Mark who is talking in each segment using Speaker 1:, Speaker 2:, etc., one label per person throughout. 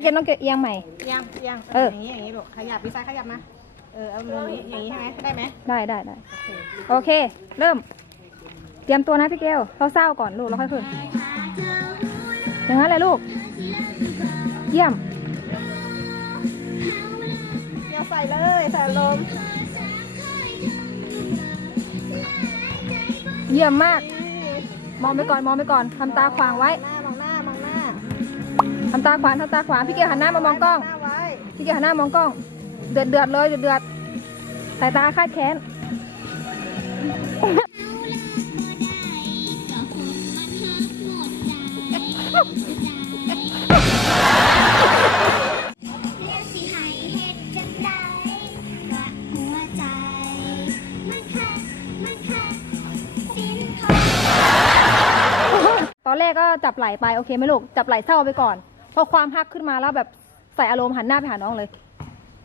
Speaker 1: เกณฑ์ต้องเกเอียงใหม่
Speaker 2: เอียงเอียง
Speaker 1: เออ
Speaker 2: อย่างนี้อย่างนี้ลูกขยับพี่ซ้ายขยับมา เออเอามืออย่างนี้ใช่ไหมได้ไหม
Speaker 1: ได้ได้ได้
Speaker 2: โอเค
Speaker 1: โอเค เริ่ม เตรียมตัวนะพี่เกลเศร้าๆก่อนลูกแล้วค่อยขึ้น อย่างนั้นเลยลูก เยี่ยม
Speaker 2: เดี๋ยวใส่เลยใส่ลมณ์
Speaker 1: เยี่ยมมาก มองไปก่อนมองไปก่อนทำตาขวางไว้
Speaker 2: หน้ามองหน้ามองหน้า
Speaker 1: ทำตาขวางทำตาขวางพี่เกลหันหน้ามามองกล้อง
Speaker 2: หน้าไว้
Speaker 1: พี่เกลหันหน้ามองกล้อง เดือดเดือดเลยเดือดเดือดสายตาคาดแค้น
Speaker 3: อง
Speaker 1: ตอนแรกก็จับไหลไปโอเคไหมลูกจับไหลเศร้าไปก่อน พอความฮักขึ้นมาแล้วแบบใส่อารมณ์หันหน้าไปหาน้องเลย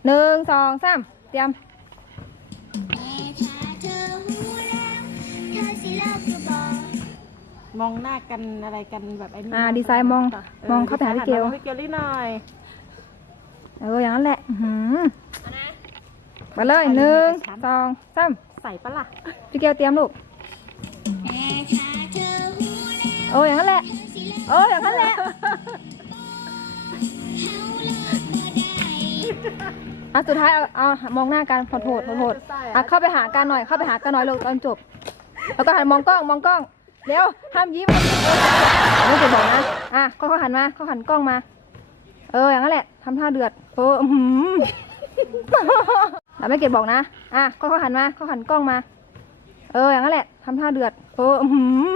Speaker 1: หนึ่งสองสามเตรียม
Speaker 3: แต่ถ้าเธอหูแล้วเธอสิเลิกก็บอก
Speaker 2: มองหน้ากันอะไรกันแบบไอ้นี่
Speaker 1: อ่าดีไซน์มอง
Speaker 2: เม
Speaker 1: องเข้าไปหาพี่เกล
Speaker 2: มองพี่เกลลี่หน่อย
Speaker 1: เอออย่างนั้นแหละอื้อหือมาเลยหนึ่งสองสาม
Speaker 2: ใส่ปะล่ะ
Speaker 1: พี่เกลเตรียมลูก อออย่างนั้นแหละ
Speaker 3: เธอสิเลิก
Speaker 1: เอออย่างนั้นแหละ
Speaker 3: เฮาเลิกบ่ได้
Speaker 1: อะสุดท้ายเอาเอามองหน้ากันขอโทษขอโทษอะเข้าไปหากันหน่อยเข้าไปหากันหน่อยลูกตอนจบ แล้วก็หันมองกล้องมองกล้องเดี๋ยวห้ามยิ้มไม่เคยบอกนะอะเขาเขาหันมาเขาหันกล้องมา เอออย่างนั้นแหละทำท่าเดือดเอออื้อหืมแล้วไม่เกดบอกนะอะเขาเขาหันมาเขาหันกล้องมา เอออย่างนั้นแหละทำท่าเดือดเอออื้อหืม